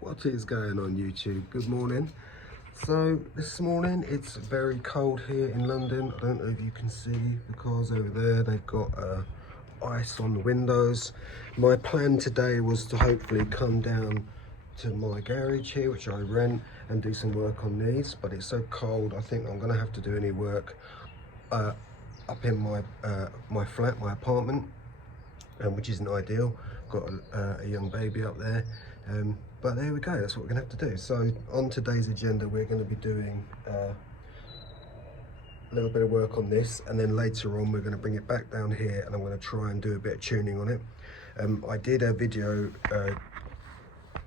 What is going on YouTube? Good morning. So this morning it's very cold here in London. I don't know if you can see the cars over there. They've got ice on the windows. My plan today was to hopefully come down to my garage here, which I rent, and do some work on these, but it's so cold I think I'm gonna have to do any work up in my flat, my apartment, which isn't ideal. Got a young baby up there, but there we go, that's what we're gonna have to do. So on today's agenda we're going to be doing a little bit of work on this, and then later on we're going to bring it back down here and I'm going to try and do a bit of tuning on it. I did a video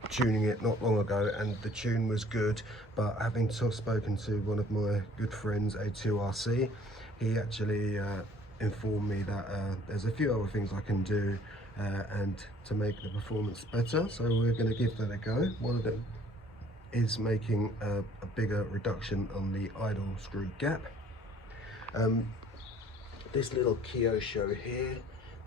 tuning it not long ago and the tune was good, but having spoken to one of my good friends, A2RC, he actually informed me that there's a few other things I can do and to make the performance better, so we're going to give that a go. One of them is making a bigger reduction on the idle screw gap. This little Kyosho here,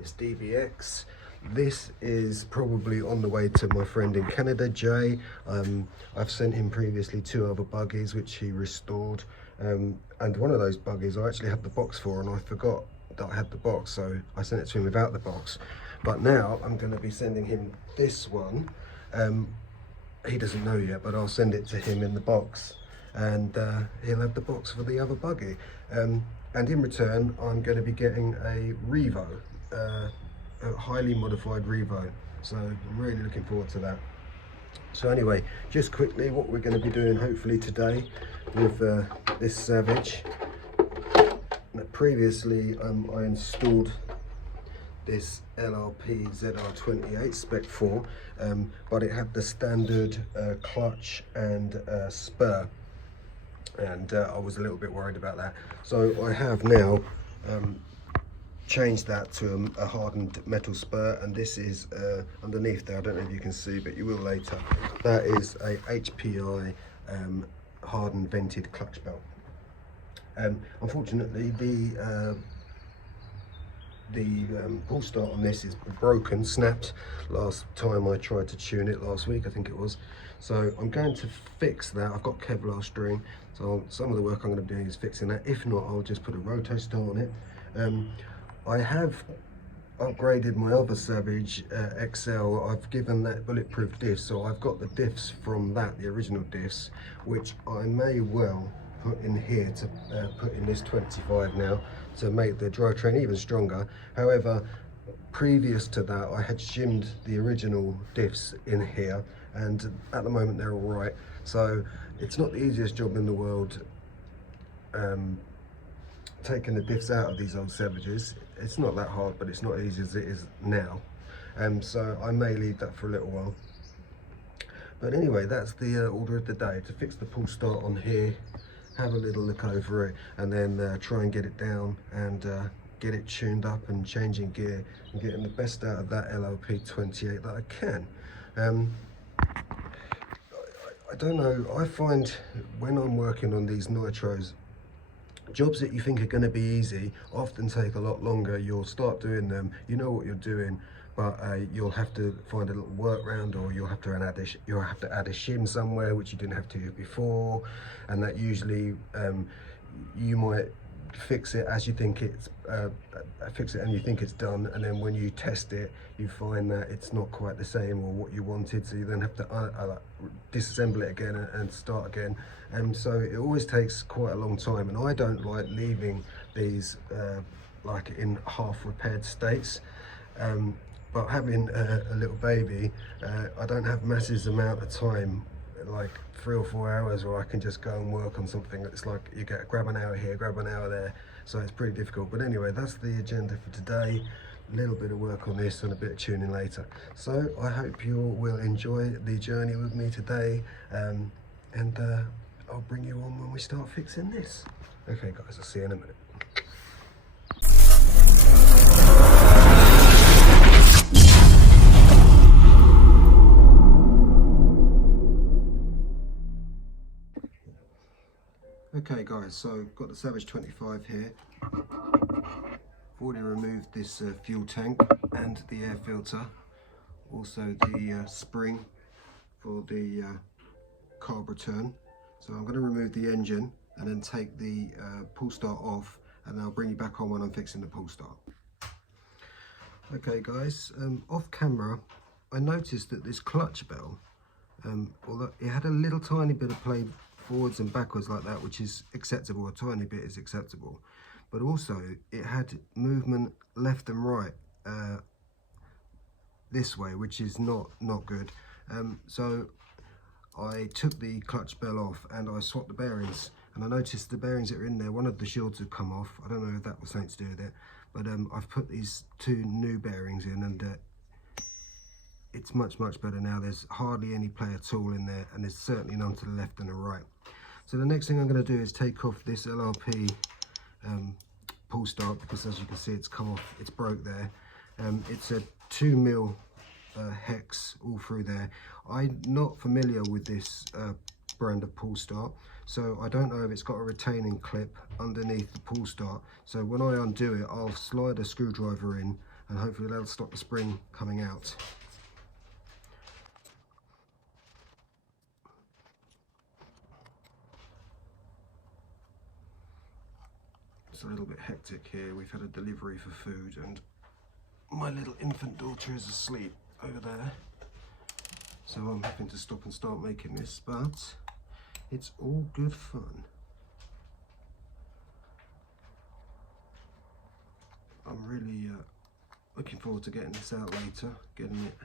this DVX, this is probably on the way to my friend in Canada, Jay. I've sent him previously 2 other buggies which he restored, and one of those buggies I actually had the box for and I forgot that I had the box, so I sent it to him without the box. But now I'm going to be sending him this one. He doesn't know yet, but I'll send it to him in the box, and he'll have the box for the other buggy. And in return, I'm going to be getting a Revo, a highly modified Revo. So I'm really looking forward to that. So anyway, just quickly, what we're going to be doing hopefully today with this Savage. Previously, I installed this LRP ZR28 spec 4, but it had the standard clutch and spur, and I was a little bit worried about that. So I have now changed that to a hardened metal spur, and this is underneath there. I don't know if you can see, but you will later. That is a HPI hardened vented clutch belt. Unfortunately, the pull start on this is broken, snapped last time I tried to tune it last week, I think it was. So I'm going to fix that. I've got Kevlar string, so some of the work I'm going to be doing is fixing that. If not, I'll just put a roto star on it. I have upgraded my other Savage XL. I've given that bulletproof diff, so I've got the diffs from that, the original diffs, which I may well put in here to put in this 25 now to make the drivetrain even stronger. However, previous to that I had shimmed the original diffs in here, and at the moment they're all right. So it's not the easiest job in the world taking the diffs out of these old Savages. It's not that hard, but it's not easy as it is now. So I may leave that for a little while. But anyway, that's the order of the day: to fix the pull start on here, have a little look over it, and then try and get it down and get it tuned up and changing gear and getting the best out of that LRP 28 that I can. I don't know, I find when I'm working on these nitros, jobs that you think are going to be easy often take a lot longer. You'll start doing them, you know what you're doing, but you'll have to find a little workaround, or you'll have to add a shim somewhere which you didn't have to before, and that usually you might fix it as you think it's and you think it's done, and then when you test it you find that it's not quite the same or what you wanted, so you then have to disassemble it again and start again. And so it always takes quite a long time, and I don't like leaving these like in half repaired states. But having a little baby, I don't have massive amount of time, like 3 or 4 hours, where I can just go and work on something. It's like you grab an hour here, grab an hour there, so it's pretty difficult. But anyway, that's the agenda for today. A little bit of work on this and a bit of tuning later. So I hope you will enjoy the journey with me today, and I'll bring you on when we start fixing this. Okay guys, I'll see you in a minute. Okay guys, so got the Savage 25 here. I've already removed this fuel tank and the air filter, also the spring for the carb return. So I'm going to remove the engine and then take the pull start off, and I'll bring you back on when I'm fixing the pull start. Okay guys, off camera I noticed that this clutch bell, although it had a little tiny bit of play forwards and backwards like that, which is acceptable, a tiny bit is acceptable, but also it had movement left and right this way, which is not good. So I took the clutch bell off and I swapped the bearings, and I noticed the bearings that are in there, one of the shields had come off. I don't know if that was something to do with it, but I've put these 2 new bearings in, and it's much better now. There's hardly any play at all in there, and there's certainly none to the left and the right. So the next thing I'm going to do is take off this LRP pull start, because as you can see it's come off, it's broke there. It's a 2mm hex all through there. I'm not familiar with this brand of pull start, so I don't know if it's got a retaining clip underneath the pull start. So when I undo it, I'll slide a screwdriver in, and hopefully that'll stop the spring coming out. It's a little bit hectic here. We've had a delivery for food and my little infant daughter is asleep over there, so I'm having to stop and start making this, but it's all good fun. I'm really looking forward to getting this out later, getting it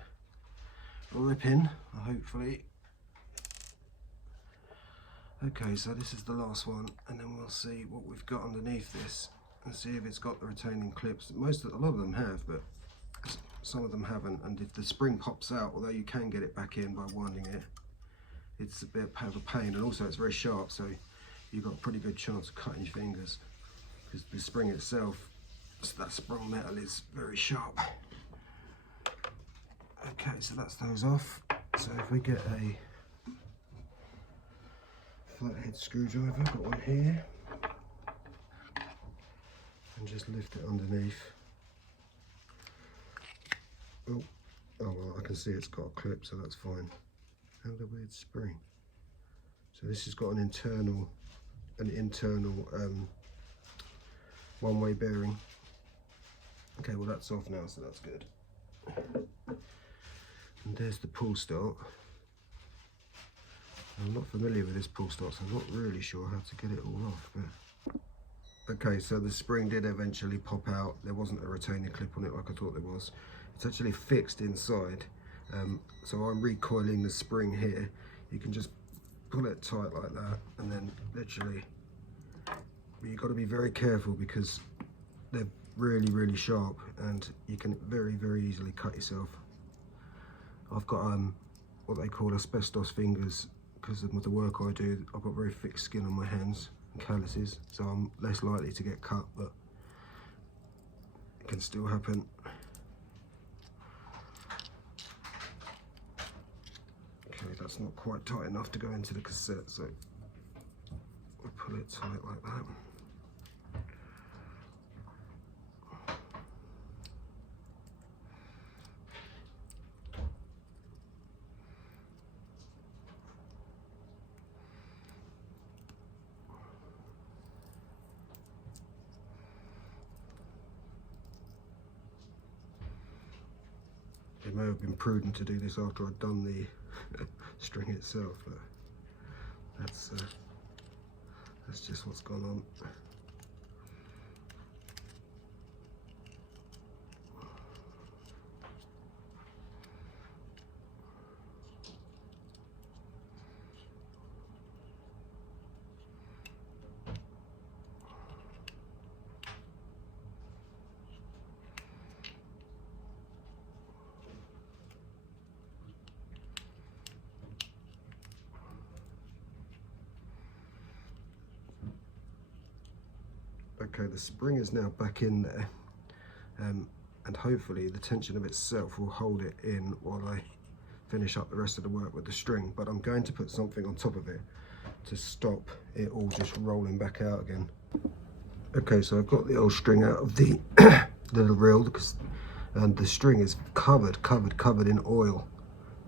ripping, hopefully. Okay, so this is the last one, and then we'll see what we've got underneath this and see if it's got the retaining clips. A lot of them have, but some of them haven't, and if the spring pops out, although you can get it back in by winding it, it's a bit of a pain, and also it's very sharp, so you've got a pretty good chance of cutting your fingers, because the spring itself, that sprung metal, is very sharp. Okay, so that's those off. So if we get a flathead screwdriver, got one here, and just lift it underneath. Oh well, I can see it's got a clip, so that's fine. And a weird spring. So this has got an internal one-way bearing. Okay, well that's off now, so that's good. And there's the pull start. I'm not familiar with this pull start, so I'm not really sure how to get it all off. But okay, so the spring did eventually pop out. There wasn't a retaining clip on it like I thought there was. It's actually fixed inside. So I'm recoiling the spring here. You can just pull it tight like that, and then literally, but you've got to be very careful because they're really sharp, and you can very easily cut yourself. I've got what they call asbestos fingers because of the work I do. I've got very thick skin on my hands and calluses, so I'm less likely to get cut, but it can still happen. Okay, that's not quite tight enough to go into the cassette, so I'll pull it tight like that. It may have been prudent to do this after I'd done the string itself, but that's just what's gone on. Okay, the spring is now back in there, and hopefully the tension of itself will hold it in while I finish up the rest of the work with the string, but I'm going to put something on top of it to stop it all just rolling back out again. Okay, so I've got the old string out of the little reel, and the string is covered in oil.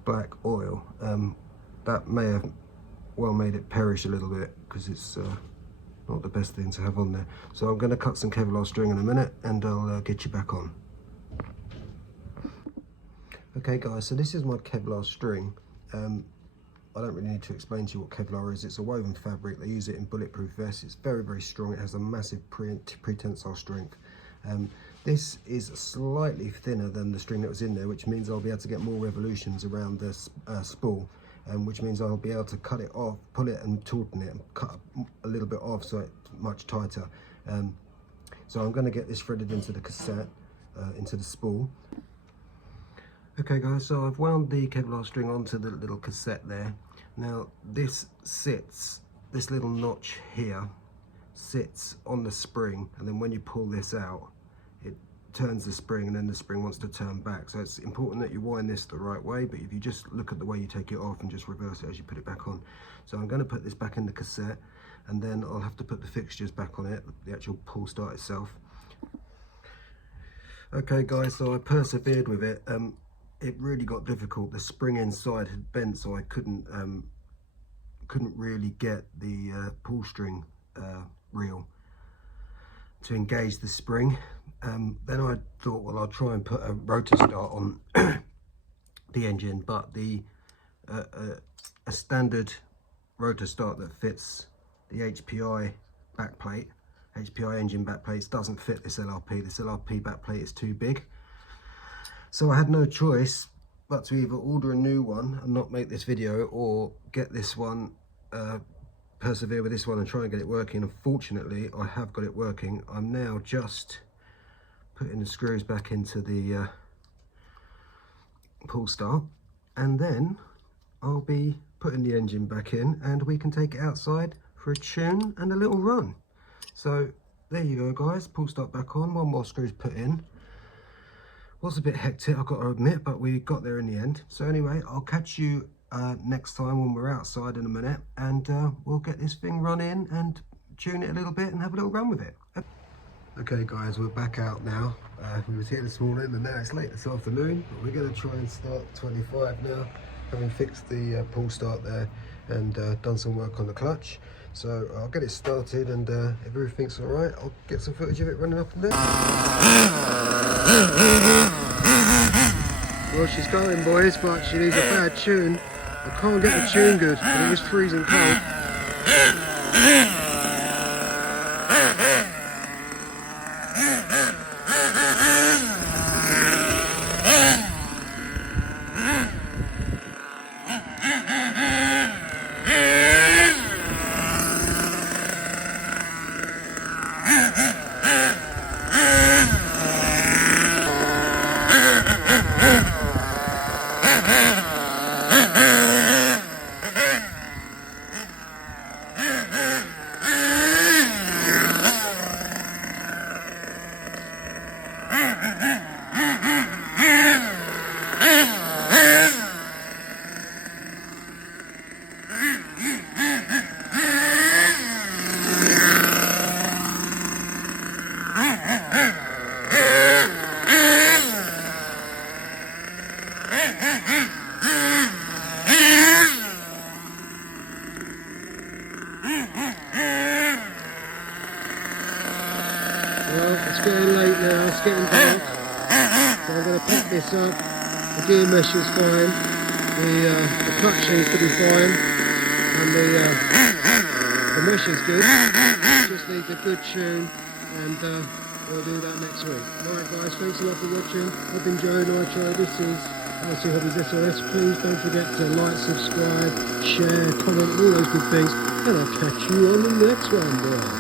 black oil. That may have well made it perish a little bit because it's not the best thing to have on there. So I'm going to cut some Kevlar string in a minute and I'll get you back on. Okay guys, so this is my Kevlar string. I don't really need to explain to you what Kevlar is. It's a woven fabric. They use it in bulletproof vests. It's very, very strong. It has a massive pre-tensile strength. This is slightly thinner than the string that was in there, which means I'll be able to get more revolutions around the spool, which means I'll be able to cut it off, pull it and tauten it and cut a little bit off so it's much tighter. So I'm going to get this threaded into the cassette, into the spool. Okay guys, so I've wound the Kevlar string onto the little cassette there. Now this little notch here sits on the spring, and then when you pull this out, it turns the spring, and then the spring wants to turn back. So it's important that you wind this the right way, but if you just look at the way you take it off and just reverse it as you put it back on. So I'm going to put this back in the cassette, and then I'll have to put the fixtures back on it, the actual pull start itself. Okay guys, so I persevered with it. It really got difficult. The spring inside had bent, so I couldn't really get the pull string reel to engage the spring. Then I thought, well, I'll try and put a rotor start on the engine, but a standard rotor start that fits the HPI backplate, HPI engine backplates, doesn't fit this LRP. This LRP backplate is too big. So I had no choice but to either order a new one and not make this video, or get this one, persevere with this one and try and get it working. Unfortunately, I have got it working. I'm now just putting the screws back into the pull start, and then I'll be putting the engine back in and we can take it outside for a tune and a little run. So there you go guys, pull start back on, one more screw's put in. Was a bit hectic, I've got to admit, but we got there in the end. So anyway, I'll catch you next time when we're outside in a minute, and we'll get this thing run in and tune it a little bit and have a little run with it. Okay guys, we're back out now. We was here this morning and now it's late this afternoon, but we're going to try and start 25 now, having fixed the pull start there and done some work on the clutch. So I'll get it started, and if everything's all right, I'll get some footage of it running up and down. Well, she's going boys, but she needs a bad tune. I can't get the tune good, but it is freezing cold. Well, it's getting late now, it's getting dark, so I'm going to pack this up. The gear mesh is fine, the clutch seems to be fine, and the mesh is good. It just needs a good tune, and we'll do that next week. Alright guys, thanks a lot for watching. Hope you enjoyed Nitro. This is LC Hobbies SOS. Please don't forget to like, subscribe, share, comment, all those good things, and I'll catch you on the next one, boys.